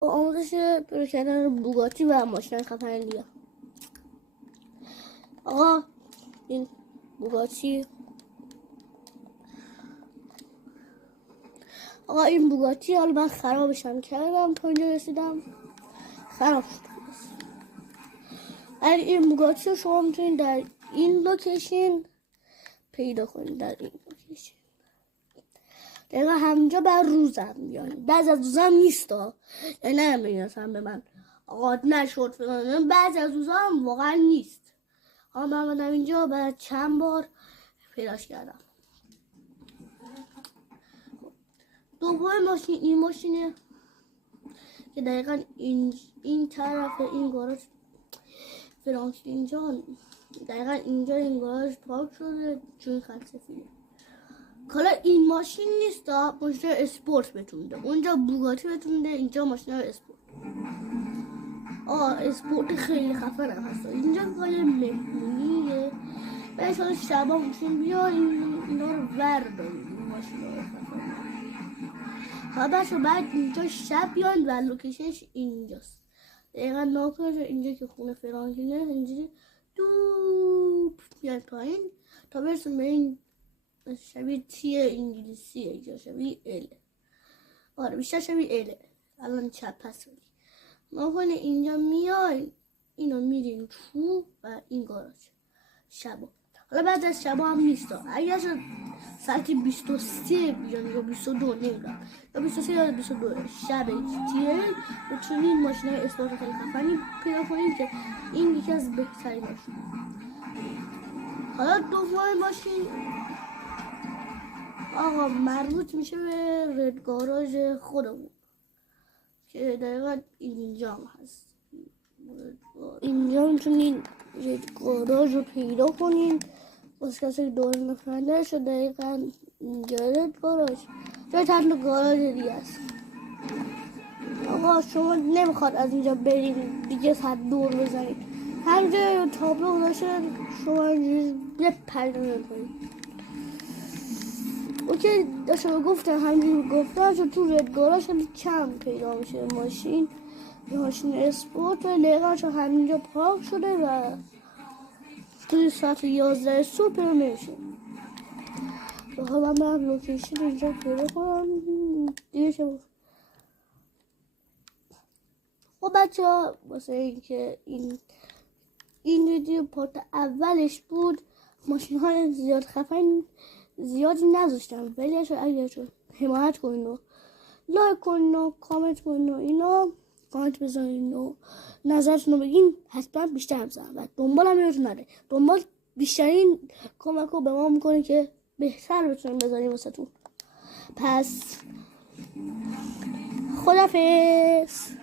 آموزش پیدا کردن بوگاتی و ماشین خفن دیگه. آقا این بوگاتی حالا من خرابشم کردم تا اینجا رسیدم خراب شد. این بوگاتی رو شما میتونید در این لوکیشن پیدا کنید. در این لوکیشن دقیقا همینجا بر روزم میان. بعض از روزم نیست یعنی نمیدونستم به من آقا نشد فلان. بعضی از روزم واقعا نیست. من آمدم اینجا بعد چند بار پیداش کردم. دوباره ماشین این ماشینه که دقیقا این طرف این گاراژ فرانکلین جان دقیقا اینجا این گاراژ پارک شده چون خط سفیده. حالا این ماشین نیست ماشین اسپورت بهتون میده. اونجا بوگاتی بهتون میده، اینجا ماشین اسپورت. اسپورت خیلی خفن هم هست. اینجا کار مهمونیه. بعد شما شبا ماشین بیا اینا رو وردارید. این ماشین رو خفن حالا بعد اینجا شب بیاین و لوکیشنش اینجاست. دقیقا ناکنش اینجا که خونه فرانکلینه. اینجوری دوپ بیاین پایین تا برسون به این شبیه تی انگلیسیه. اینجا شبیه اله. بیشتر شبیه اله. الان چپ پس بدی ناکنه اینجا میاین اینو میرین تو و این گاراژ شبا. حالا بعد از شبا هم نیست. اگر شد ساعت 23 بیان یا 22 نمیدونم یا 23 یا 22 شب تیه بتونید ماشین های اسپورت خیلی خفنی پیدا کنید که این یکی از بهترین ماشین. حالا دوم ماشین مربوط میشه به رد گاراژ خودمون که دقیقا اینجا هم هست. اینجا میتونید رد گاراژ رو پیدا کنید. بس کسی دور نفرنده شد دقیقا اینجا رد گاراژ جای چند گاراژ دیگه است. شما نمیخواد از اینجا برین دیگه ساعت دور بزنید. همینجا تابلو داشته شما اینجوری بپردازید کنید. اوکی داشته گفتم همینجور گفتم چون تو رد گاراژ کم پیدا میشه ماشین اسپورت و دقیقا چون همینجا پارک شده و توی ساعت 11 صبح پیدا نمیشه. حالا من لوکیشن اینجا پیدا کنم دیگه شد. بچه ها واسه اینکه این ویدیو پارت اولش بود ماشین های زیاد خفن زیادی نذاشتم ولی اگر حمایت کنین و لایک کنین و کامنت کنین و اینا کامنت بزنین و نظرتون رو بگین حتما بیشتر بزنم و دنبال هم یادتون نره. دنبال بیشترین کمک رو به ما میکنه که بهتر بتونیم بزنیم واسه تون. پس خدافظ.